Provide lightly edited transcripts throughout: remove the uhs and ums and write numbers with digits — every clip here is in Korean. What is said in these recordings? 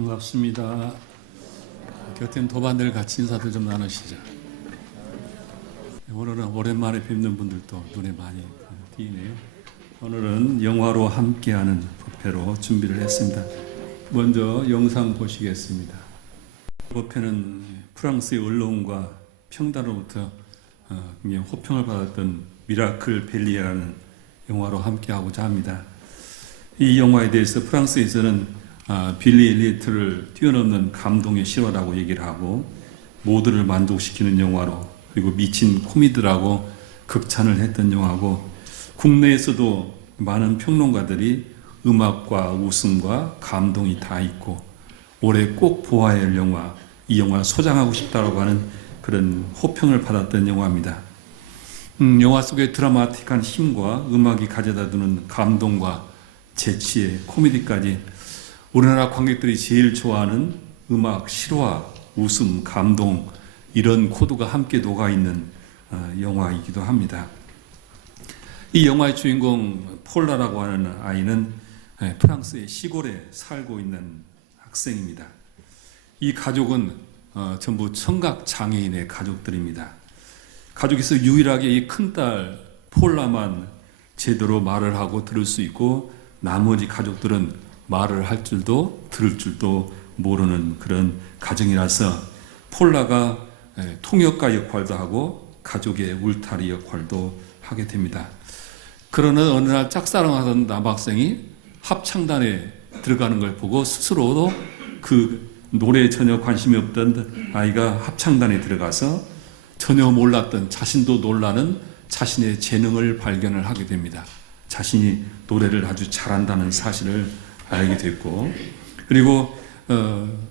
반갑습니다. 곁엔 도반들 같이 인사들 좀 나누시죠. 오늘은 오랜만에 뵙는 분들도 눈에 많이 띄네요. 오늘은 영화로 함께하는 법회로 준비를 했습니다. 먼저 영상 보시겠습니다. 법회는 프랑스의 언론과 평단으로부터 호평을 받았던 미라클 벨리에라는 영화로 함께하고자 합니다. 이 영화에 대해서 프랑스에서는 빌리 엘리어트를 뛰어넘는 감동의 실화라고 얘기를 하고 모두를 만족시키는 영화로, 그리고 미친 코미디라고 극찬을 했던 영화고, 국내에서도 많은 평론가들이 음악과 웃음과 감동이 다 있고 올해 꼭 보아야 할 영화, 이 영화를 소장하고 싶다라고 하는 그런 호평을 받았던 영화입니다. 영화 속의 드라마틱한 힘과 음악이 가져다 주는 감동과 재치의 코미디까지 우리나라 관객들이 제일 좋아하는 음악, 실화, 웃음, 감동, 이런 코드가 함께 녹아있는 영화이기도 합니다. 이 영화의 주인공 폴라라고 하는 아이는 프랑스의 시골에 살고 있는 학생입니다. 이 가족은 전부 청각장애인의 가족들입니다. 가족에서 유일하게 이 큰딸 폴라만 제대로 말을 하고 들을 수 있고, 나머지 가족들은 말을 할 줄도 들을 줄도 모르는 그런 가정이라서 폴라가 통역가 역할도 하고 가족의 울타리 역할도 하게 됩니다. 그러나 어느 날 짝사랑하던 남학생이 합창단에 들어가는 걸 보고 스스로도 그 노래에 전혀 관심이 없던 아이가 합창단에 들어가서 전혀 몰랐던, 자신도 놀라는 자신의 재능을 발견을 하게 됩니다. 자신이 노래를 아주 잘한다는 사실을 알게 됐고, 그리고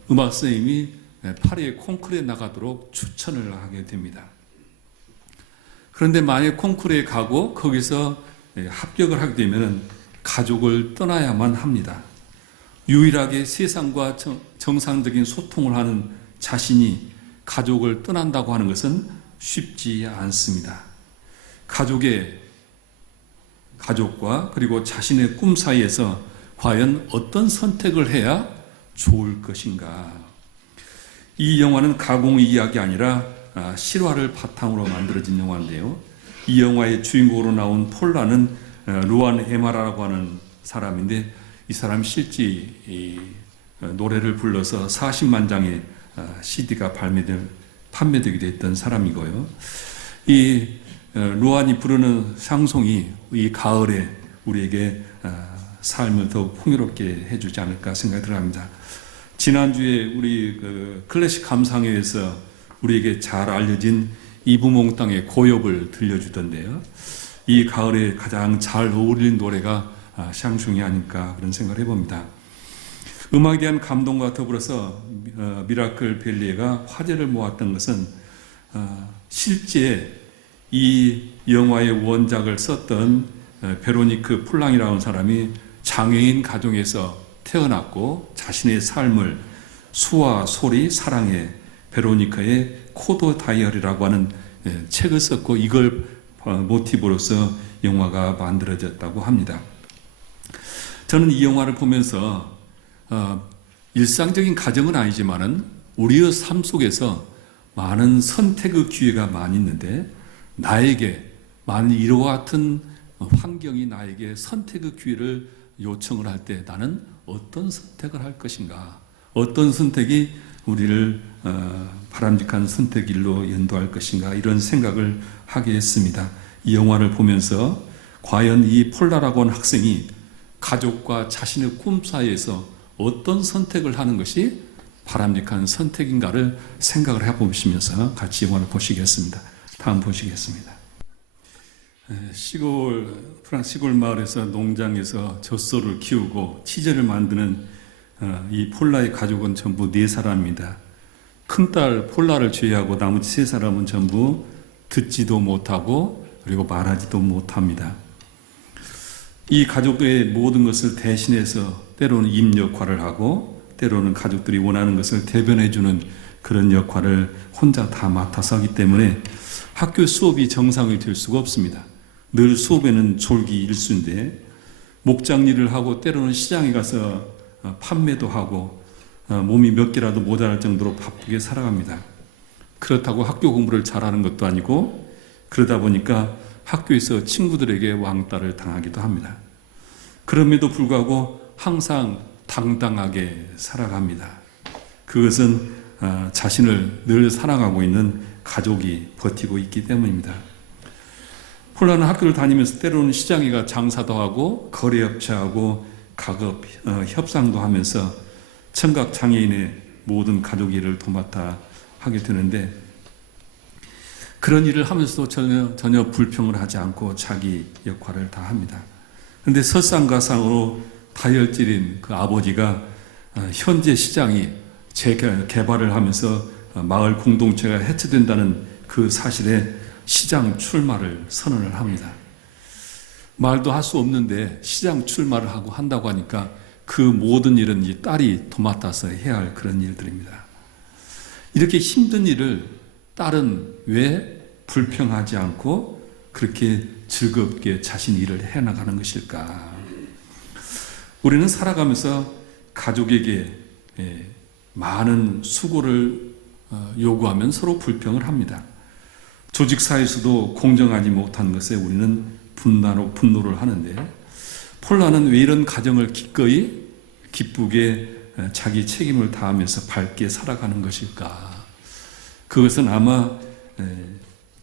음악 선생님이 파리의 콩쿠르에 나가도록 추천을 하게 됩니다. 그런데 만약 콩쿠르에 가고 거기서 합격을 하게 되면 가족을 떠나야만 합니다. 유일하게 세상과 정상적인 소통을 하는 자신이 가족을 떠난다고 하는 것은 쉽지 않습니다. 가족과 그리고 자신의 꿈 사이에서 과연 어떤 선택을 해야 좋을 것인가? 이 영화는 가공 이야기 아니라 실화를 바탕으로 만들어진 영화인데요. 이 영화의 주인공으로 나온 폴라는 루안 에마라라고 하는 사람인데, 이 사람이 실제 노래를 불러서 40만 장의 CD가 판매되기도 했던 사람이고요. 이 루안이 부르는 샹송이 이 가을에 우리에게 삶을 더욱 풍요롭게 해주지 않을까 생각이 들어갑니다. 지난주에 우리 클래식 감상회에서 우리에게 잘 알려진 이브몽땅의 고엽을 들려주던데요. 이 가을에 가장 잘 어울리는 노래가 샹송이 아닐까 그런 생각을 해봅니다. 음악에 대한 감동과 더불어서 미라클 벨리에가 화제를 모았던 것은 실제 이 영화의 원작을 썼던 베로니크 플랑이라는 사람이 장애인 가정에서 태어났고 자신의 삶을 수와 소리, 사랑의 베로니카의 코드 다이어리라고 하는 책을 썼고, 이걸 모티브로서 영화가 만들어졌다고 합니다. 저는 이 영화를 보면서 일상적인 가정은 아니지만은 우리의 삶 속에서 많은 선택의 기회가 많이 있는데, 나에게 만일 이와 같은 환경이 나에게 선택의 기회를 요청을 할 때 나는 어떤 선택을 할 것인가, 어떤 선택이 우리를 바람직한 선택일로 인도할 것인가, 이런 생각을 하게 했습니다. 이 영화를 보면서 과연 이 폴라라고 하는 학생이 가족과 자신의 꿈 사이에서 어떤 선택을 하는 것이 바람직한 선택인가를 생각을 해보시면서 같이 영화를 보시겠습니다. 다음 보시겠습니다. 프랑스 시골 마을에서 농장에서 젖소를 키우고 치즈를 만드는 이 폴라의 가족은 전부 4사람입니다. 큰딸 폴라를 제외하고 나머지 3사람은 전부 듣지도 못하고 그리고 말하지도 못합니다. 이 가족의 모든 것을 대신해서 때로는 임 역할을 하고 때로는 가족들이 원하는 것을 대변해주는 그런 역할을 혼자 다 맡아서 하기 때문에 학교 수업이 정상이 될 수가 없습니다. 늘 수업에는 졸기 일수인데 목장 일을 하고 때로는 시장에 가서 판매도 하고 몸이 몇 개라도 모자랄 정도로 바쁘게 살아갑니다. 그렇다고 학교 공부를 잘하는 것도 아니고 그러다 보니까 학교에서 친구들에게 왕따를 당하기도 합니다. 그럼에도 불구하고 항상 당당하게 살아갑니다. 그것은 자신을 늘 사랑하고 있는 가족이 버티고 있기 때문입니다. 폴라는 학교를 다니면서 때로는 시장에 장사도 하고 거래업체하고 가급 협상도 하면서 청각 장애인의 모든 가족 일을 도맡아 하게 되는데 그런 일을 하면서도 전혀 불평을 하지 않고 자기 역할을 다 합니다. 그런데 설상가상으로 다혈질인 그 아버지가 현재 시장이 재개발을 하면서 마을 공동체가 해체된다는 그 사실에 시장 출마를 선언을 합니다. 말도 할 수 없는데 시장 출마를 한다고 하니까 그 모든 일은 이 딸이 도맡아서 해야 할 그런 일들입니다. 이렇게 힘든 일을 딸은 왜 불평하지 않고 그렇게 즐겁게 자신 일을 해나가는 것일까? 우리는 살아가면서 가족에게 많은 수고를 요구하면 서로 불평을 합니다. 조직사에서도 공정하지 못한 것에 우리는 분노를 하는데 폴라는 왜 이런 가정을 기꺼이 기쁘게 자기 책임을 다하면서 밝게 살아가는 것일까? 그것은 아마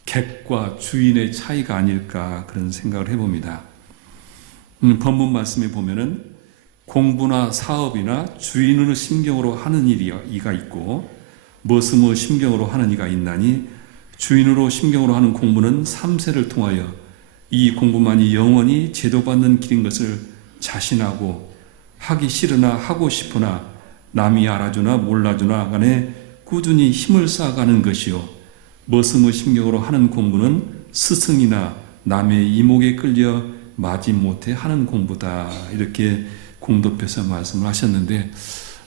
객과 주인의 차이가 아닐까 그런 생각을 해봅니다. 본문 말씀에 보면은 공부나 사업이나 주인으로 심경으로 하는 이가 있고 머스무 심경으로 하는 이가 있나니 주인으로 심경으로 하는 공부는 3세를 통하여 이 공부만이 영원히 제도받는 길인 것을 자신하고 하기 싫으나 하고 싶으나 남이 알아주나 몰라주나 간에 꾸준히 힘을 쌓아가는 것이요 머스무 심경으로 하는 공부는 스승이나 남의 이목에 끌려 마지못해 하는 공부다. 이렇게 공독해서 말씀을 하셨는데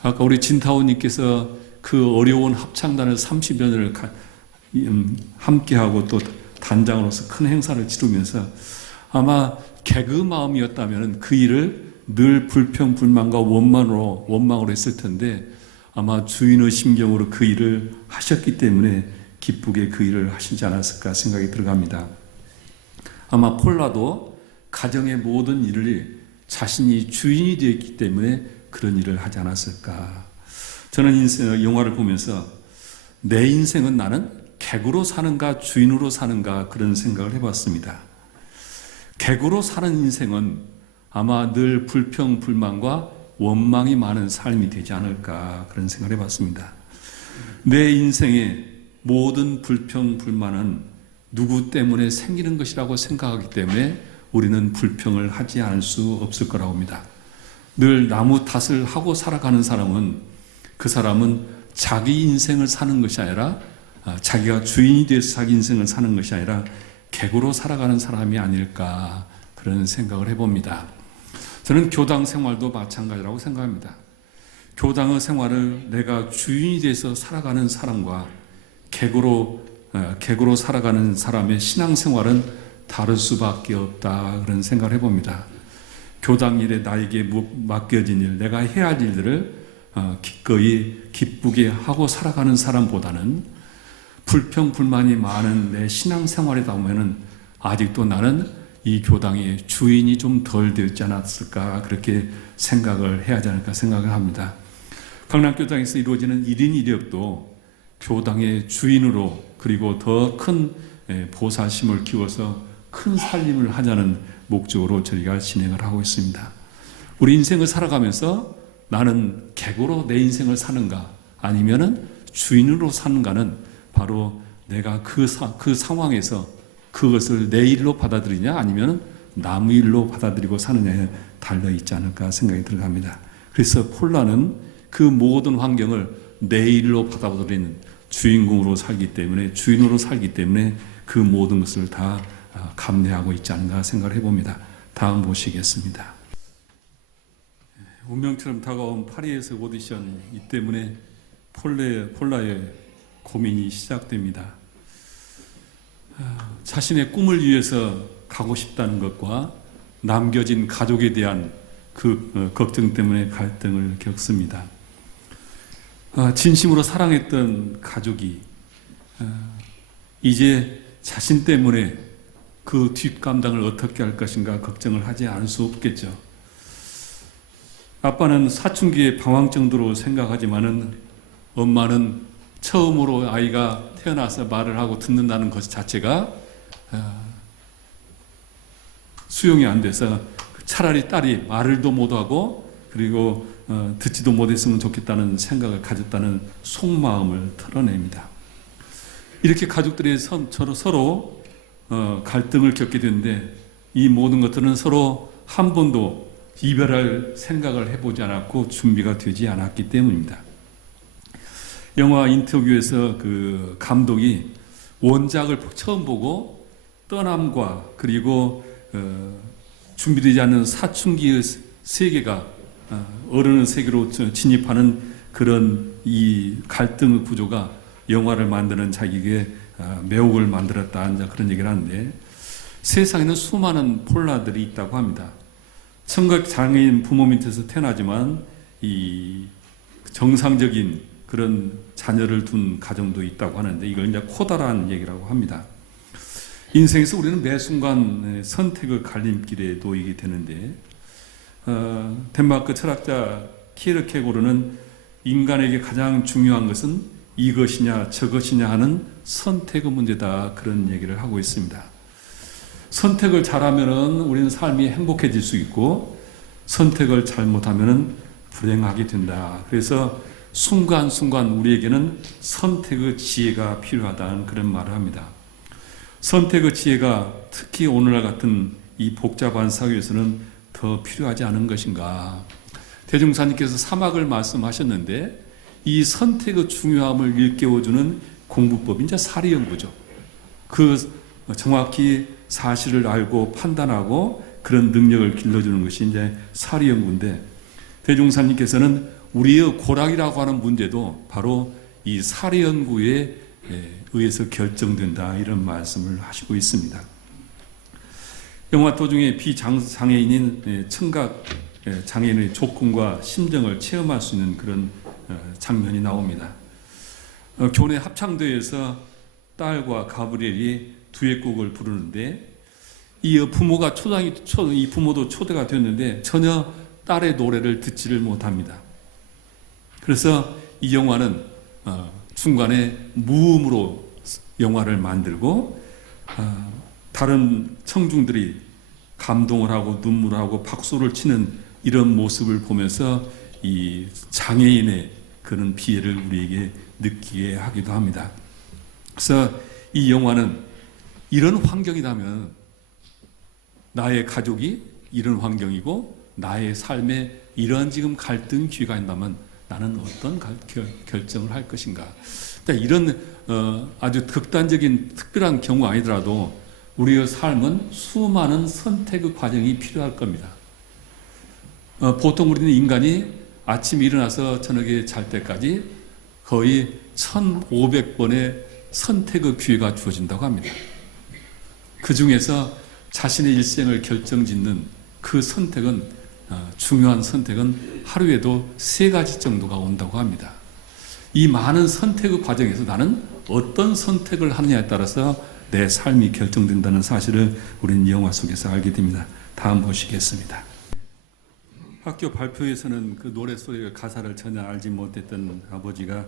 아까 우리 진타오님께서 그 어려운 합창단을 30여 년을 함께하고 또 단장으로서 큰 행사를 치르면서 아마 개그 마음이었다면 그 일을 늘 불평, 불만과 원망으로 했을 텐데 아마 주인의 심경으로 그 일을 하셨기 때문에 기쁘게 그 일을 하시지 않았을까 생각이 들어갑니다. 아마 폴라도 가정의 모든 일을 자신이 주인이 되었기 때문에 그런 일을 하지 않았을까. 저는 영화를 보면서 내 인생은 나는 객으로 사는가 주인으로 사는가 그런 생각을 해봤습니다. 객으로 사는 인생은 아마 늘 불평, 불만과 원망이 많은 삶이 되지 않을까 그런 생각을 해봤습니다. 내 인생의 모든 불평, 불만은 누구 때문에 생기는 것이라고 생각하기 때문에 우리는 불평을 하지 않을 수 없을 거라고 합니다. 늘 나무 탓을 하고 살아가는 사람은 그 사람은 자기 인생을 사는 것이 아니라 자기가 주인이 돼서 자기 인생을 사는 것이 아니라 객으로 살아가는 사람이 아닐까 그런 생각을 해봅니다. 저는 교당 생활도 마찬가지라고 생각합니다. 교당의 생활을 내가 주인이 돼서 살아가는 사람과 객으로 살아가는 사람의 신앙생활은 다를 수밖에 없다 그런 생각을 해봅니다. 교당 일에 나에게 맡겨진 일, 내가 해야 할 일들을 기꺼이 기쁘게 하고 살아가는 사람보다는 불평, 불만이 많은 내 신앙생활이다 보면은 아직도 나는 이 교당의 주인이 좀 덜 되었지 않았을까 그렇게 생각을 해야 하지 않을까 생각을 합니다. 강남교당에서 이루어지는 1인 1역도 교당의 주인으로 그리고 더 큰 보살심을 키워서 큰 살림을 하자는 목적으로 저희가 진행을 하고 있습니다. 우리 인생을 살아가면서 나는 객으로 내 인생을 사는가 아니면은 주인으로 사는가는 바로 내가 그 상황에서 그것을 내 일로 받아들이냐 아니면 남의 일로 받아들이고 사느냐에 달려 있지 않을까 생각이 들어갑니다. 그래서 폴라는 그 모든 환경을 내 일로 받아들이는 주인공으로 살기 때문에 주인으로 살기 때문에 그 모든 것을 다 감내하고 있지 않은가 생각을 해봅니다. 다음 보시겠습니다. 운명처럼 다가온 파리에서 오디션 이 때문에 폴라의 고민이 시작됩니다. 자신의 꿈을 위해서 가고 싶다는 것과 남겨진 가족에 대한 그 걱정 때문에 갈등을 겪습니다. 진심으로 사랑했던 가족이 이제 자신 때문에 그 뒷감당을 어떻게 할 것인가 걱정을 하지 않을 수 없겠죠. 아빠는 사춘기의 방황 정도로 생각하지만은 엄마는 처음으로 아이가 태어나서 말을 하고 듣는다는 것 자체가 수용이 안 돼서 차라리 딸이 말을도 못하고 그리고 듣지도 못했으면 좋겠다는 생각을 가졌다는 속마음을 털어냅니다. 이렇게 가족들이 서로 갈등을 겪게 되는데 이 모든 것들은 서로 한 번도 이별할 생각을 해보지 않았고 준비가 되지 않았기 때문입니다. 영화 인터뷰에서 그 감독이 원작을 처음 보고 떠남과 그리고 준비되지 않은 사춘기의 세계가 어른의 세계로 진입하는 그런 이 갈등의 구조가 영화를 만드는 자기에게 매혹을 만들었다 그런 얘기를 하는데 세상에는 수많은 폴라들이 있다고 합니다. 청각장애인 부모 밑에서 태어나지만 이 정상적인 그런 자녀를 둔 가정도 있다고 하는데 이걸 이제 코다라는 얘기라고 합니다. 인생에서 우리는 매 순간 선택의 갈림길에 놓이게 되는데 덴마크 철학자 키르케고르는 인간에게 가장 중요한 것은 이것이냐 저것이냐 하는 선택의 문제다 그런 얘기를 하고 있습니다. 선택을 잘하면은 우리는 삶이 행복해질 수 있고 선택을 잘못하면은 불행하게 된다. 그래서 순간순간 우리에게는 선택의 지혜가 필요하다는 그런 말을 합니다. 선택의 지혜가 특히 오늘날 같은 이 복잡한 사회에서는 더 필요하지 않은 것인가. 대종사님께서 사막을 말씀하셨는데 이 선택의 중요함을 일깨워주는 공부법이 이제 사리연구죠. 그 정확히 사실을 알고 판단하고 그런 능력을 길러주는 것이 이제 사리연구인데 대종사님께서는 우리의 고락이라고 하는 문제도 바로 이 사리연구에 의해서 결정된다 이런 말씀을 하시고 있습니다. 영화 도중에 비장애인인 청각 장애인의 조건과 심정을 체험할 수 있는 그런 장면이 나옵니다. 교내 합창대회에서 딸과 가브리엘이 듀엣곡을 부르는데 이 부모가 이 부모도 초대가 됐는데 전혀 딸의 노래를 듣지를 못합니다. 그래서 이 영화는 중간에 무음으로 영화를 만들고 다른 청중들이 감동을 하고 눈물을 하고 박수를 치는 이런 모습을 보면서 이 장애인의 그런 비애를 우리에게 느끼게 하기도 합니다. 그래서 이 영화는 이런 환경이라면 나의 가족이 이런 환경이고 나의 삶에 이런 지금 갈등 기회가 있다면 나는 어떤 결정을 할 것인가. 이런 아주 극단적인 특별한 경우 아니더라도 우리의 삶은 수많은 선택의 과정이 필요할 겁니다. 보통 우리는 인간이 아침에 일어나서 저녁에 잘 때까지 거의 1500번의 선택의 기회가 주어진다고 합니다. 그 중에서 자신의 일생을 결정짓는 그 선택은 중요한 선택은 하루에도 3가지 정도가 온다고 합니다. 이 많은 선택의 과정에서 나는 어떤 선택을 하느냐에 따라서 내 삶이 결정된다는 사실을 우리는 이 영화 속에서 알게 됩니다. 다음 보시겠습니다. 학교 발표에서는 그 노래소리의 가사를 전혀 알지 못했던 아버지가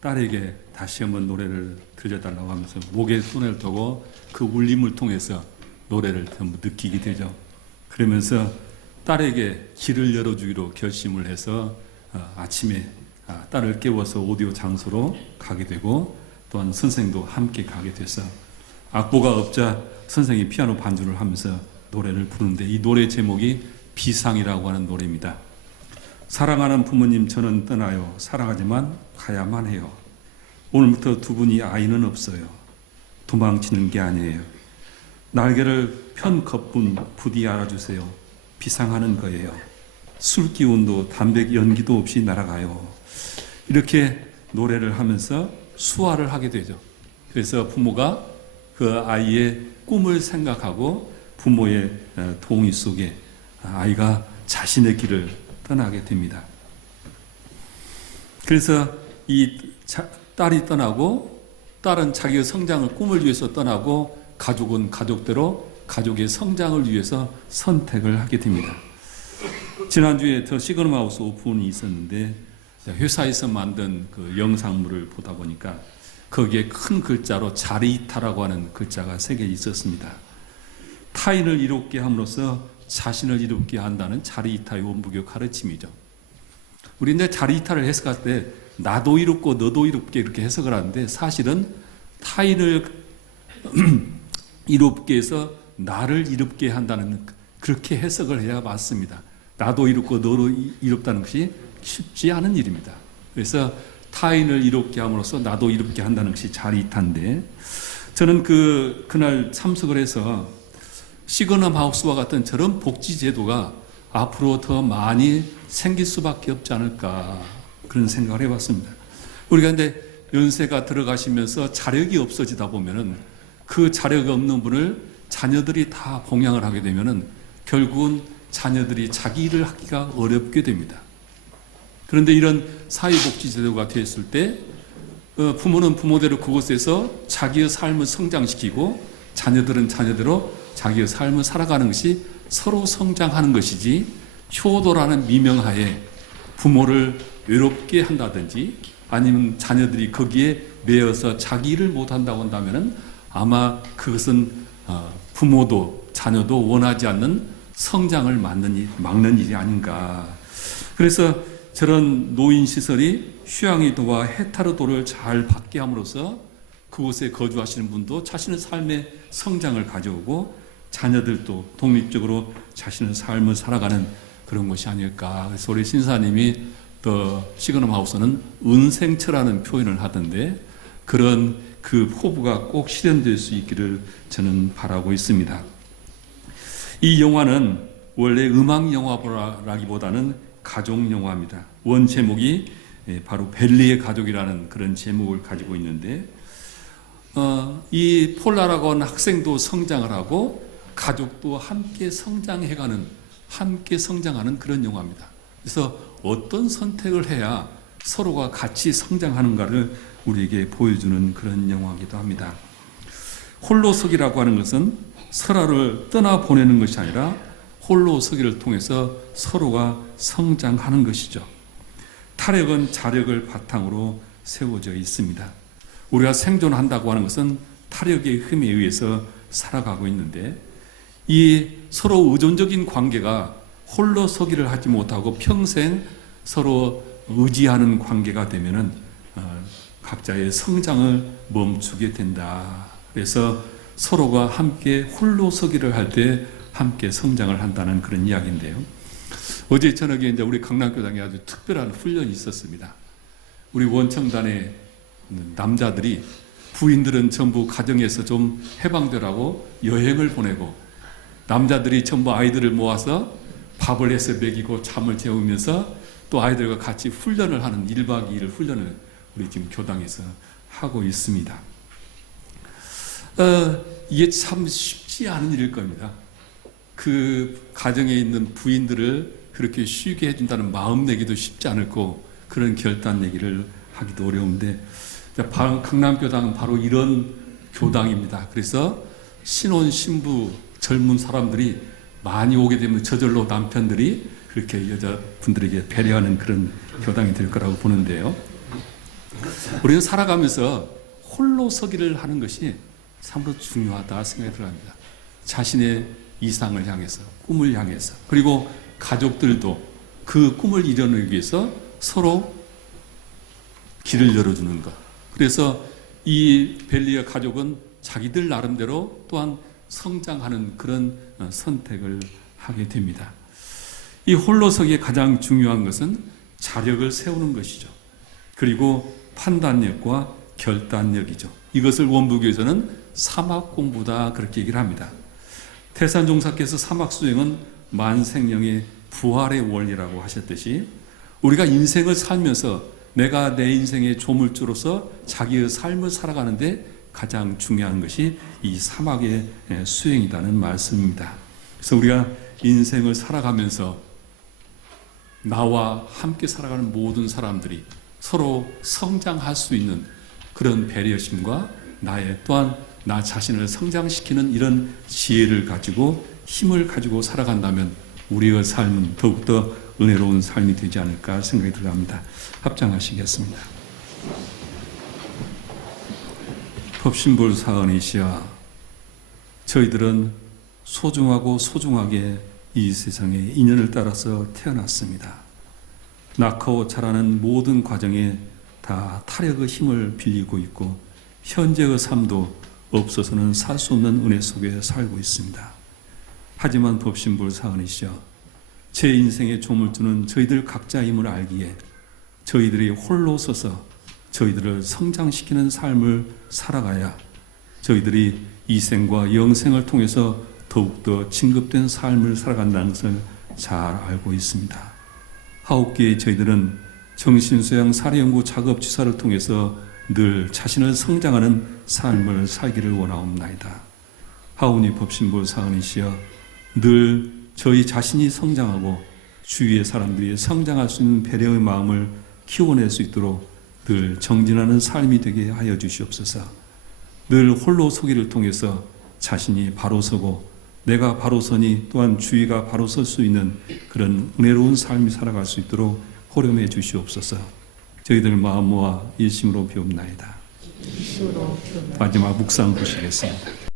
딸에게 다시 한번 노래를 들려달라고 하면서 목에 손을 두고 그 울림을 통해서 노래를 전부 느끼게 되죠. 그러면서 딸에게 길을 열어주기로 결심을 해서 아침에 딸을 깨워서 오디오 장소로 가게 되고 또한 선생도 함께 가게 돼서 악보가 없자 선생이 피아노 반주를 하면서 노래를 부르는데 이 노래 제목이 비상이라고 하는 노래입니다. 사랑하는 부모님 저는 떠나요. 사랑하지만 가야만 해요. 오늘부터 두 분이 아이는 없어요. 도망치는 게 아니에요. 날개를 편 겉분 부디 알아주세요. 비상하는 거예요. 술 기운도 담배 연기도 없이 날아가요. 이렇게 노래를 하면서 수화를 하게 되죠. 그래서 부모가 그 아이의 꿈을 생각하고 부모의 동의 속에 아이가 자신의 길을 떠나게 됩니다. 그래서 딸이 떠나고, 딸은 자기의 성장을 꿈을 위해서 떠나고, 가족은 가족대로 가족의 성장을 위해서 선택을 하게 됩니다. 지난주에 더 시그널하우스 오픈이 있었는데 회사에서 만든 그 영상물을 보다 보니까 거기에 큰 글자로 자리이타라고 하는 글자가 새겨 있었습니다. 타인을 이롭게 함으로써 자신을 이롭게 한다는 자리이타의 원부교 가르침이죠. 우리 이제 자리이타를 해석할 때 나도 이롭고 너도 이롭게 이렇게 해석을 하는데, 사실은 타인을 이롭게 해서 나를 이롭게 한다는, 그렇게 해석을 해야 맞습니다. 나도 이롭고 너도 이롭다는 것이 쉽지 않은 일입니다. 그래서 타인을 이롭게 함으로써 나도 이롭게 한다는 것이 자리이타인데, 저는 그날 참석을 해서 시그넘 하우스와 같은 저런 복지 제도가 앞으로 더 많이 생길 수밖에 없지 않을까, 그런 생각을 해봤습니다. 우리가 이제 연세가 들어가시면서 자력이 없어지다 보면은 그 자력이 없는 분을 자녀들이 다 봉양을 하게 되면은 결국은 자녀들이 자기 일을 하기가 어렵게 됩니다. 그런데 이런 사회복지제도가 됐을 때 부모는 부모대로 그곳에서 자기의 삶을 성장시키고 자녀들은 자녀대로 자기의 삶을 살아가는 것이 서로 성장하는 것이지, 효도라는 미명하에 부모를 외롭게 한다든지 아니면 자녀들이 거기에 매여서 자기 일을 못한다고 한다면 아마 그것은 부모도 자녀도 원하지 않는 성장을 막는 일이 아닌가. 그래서 저런 노인시설이 휴양이도와 해타르도를 잘 받게 함으로써 그곳에 거주하시는 분도 자신의 삶의 성장을 가져오고 자녀들도 독립적으로 자신의 삶을 살아가는 그런 것이 아닐까. 그래서 우리 신사님이 더 시그넘 하우스는 은생처라는 표현을 하던데, 그런 그 포부가 꼭 실현될 수 있기를 저는 바라고 있습니다. 이 영화는 원래 음악 영화라기보다는 가족 영화입니다. 원 제목이 바로 벨리의 가족이라는 그런 제목을 가지고 있는데, 이 폴라라고 하는 학생도 성장을 하고 가족도 함께 함께 성장하는 그런 영화입니다. 그래서 어떤 선택을 해야 서로가 같이 성장하는가를 우리에게 보여주는 그런 영화이기도 합니다. 홀로서기라고 하는 것은 서로를 떠나보내는 것이 아니라 홀로서기를 통해서 서로가 성장하는 것이죠. 타력은 자력을 바탕으로 세워져 있습니다. 우리가 생존한다고 하는 것은 타력의 힘에 의해서 살아가고 있는데, 이 서로 의존적인 관계가 홀로서기를 하지 못하고 평생 서로 의지하는 관계가 되면은 각자의 성장을 멈추게 된다. 그래서 서로가 함께 홀로서기를 할 때 함께 성장을 한다는 그런 이야기인데요. 어제 저녁에 이제 우리 강남교당에 아주 특별한 훈련이 있었습니다. 우리 원청단의 남자들이, 부인들은 전부 가정에서 좀 해방되라고 여행을 보내고, 남자들이 전부 아이들을 모아서 밥을 해서 먹이고 잠을 재우면서 또 아이들과 같이 훈련을 하는 1박 2일 훈련을 우리 지금 교당에서 하고 있습니다. 이게 참 쉽지 않은 일일 겁니다. 그 가정에 있는 부인들을 그렇게 쉬게 해준다는 마음 내기도 쉽지 않을 거고, 그런 결단 내기를 하기도 어려운데, 강남교당은 바로 이런 교당입니다. 그래서 신혼 신부 젊은 사람들이 많이 오게 되면 저절로 남편들이 그렇게 여자분들에게 배려하는 그런 교당이 될 거라고 보는데요. 우리는 살아가면서 홀로 서기를 하는 것이 참으로 중요하다 생각이 들어갑니다. 자신의 이상을 향해서, 꿈을 향해서, 그리고 가족들도 그 꿈을 이루기 위해서 서로 길을 열어주는 것. 그래서 이 벨리의 가족은 자기들 나름대로 또한 성장하는 그런 선택을 하게 됩니다. 이 홀로서기의 가장 중요한 것은 자력을 세우는 것이죠. 그리고 판단력과 결단력이죠. 이것을 원부교에서는 사막공부다, 그렇게 얘기를 합니다. 태산종사께서 사막수행은 만생령의 부활의 원리라고 하셨듯이, 우리가 인생을 살면서 내가 내 인생의 조물주로서 자기의 삶을 살아가는데 가장 중요한 것이 이 사막의 수행이라는 말씀입니다. 그래서 우리가 인생을 살아가면서 나와 함께 살아가는 모든 사람들이 서로 성장할 수 있는 그런 배려심과 나의 또한 나 자신을 성장시키는 이런 지혜를 가지고 힘을 가지고 살아간다면 우리의 삶은 더욱더 은혜로운 삶이 되지 않을까 생각이 들어갑니다. 합장하시겠습니다. 법신불 사은이시여, 저희들은 소중하고 소중하게 이 세상에 인연을 따라서 태어났습니다. 낳고 자라는 모든 과정에 다 타력의 힘을 빌리고 있고 현재의 삶도 없어서는 살 수 없는 은혜 속에 살고 있습니다. 하지만 법신불 사은이시여, 제 인생에 조물주는 저희들 각자임을 알기에 저희들이 홀로 서서 저희들을 성장시키는 삶을 살아가야 저희들이 이 생과 영생을 통해서 더욱더 진급된 삶을 살아간다는 것을 잘 알고 있습니다. 하옵기에 저희들은 정신소양 사례연구 작업주사를 통해서 늘 자신을 성장하는 삶을 살기를 원하옵나이다. 하오니 법신불 사은이시여, 늘 저희 자신이 성장하고 주위의 사람들이 성장할 수 있는 배려의 마음을 키워낼 수 있도록 늘 정진하는 삶이 되게 하여 주시옵소서. 늘 홀로 서기를 통해서 자신이 바로 서고 내가 바로 서니 또한 주위가 바로 설 수 있는 그런 은혜로운 삶이 살아갈 수 있도록 호렴해 주시옵소서. 저희들 마음 모아 일심으로 비옵나이다. 마지막 묵상 보시겠습니다.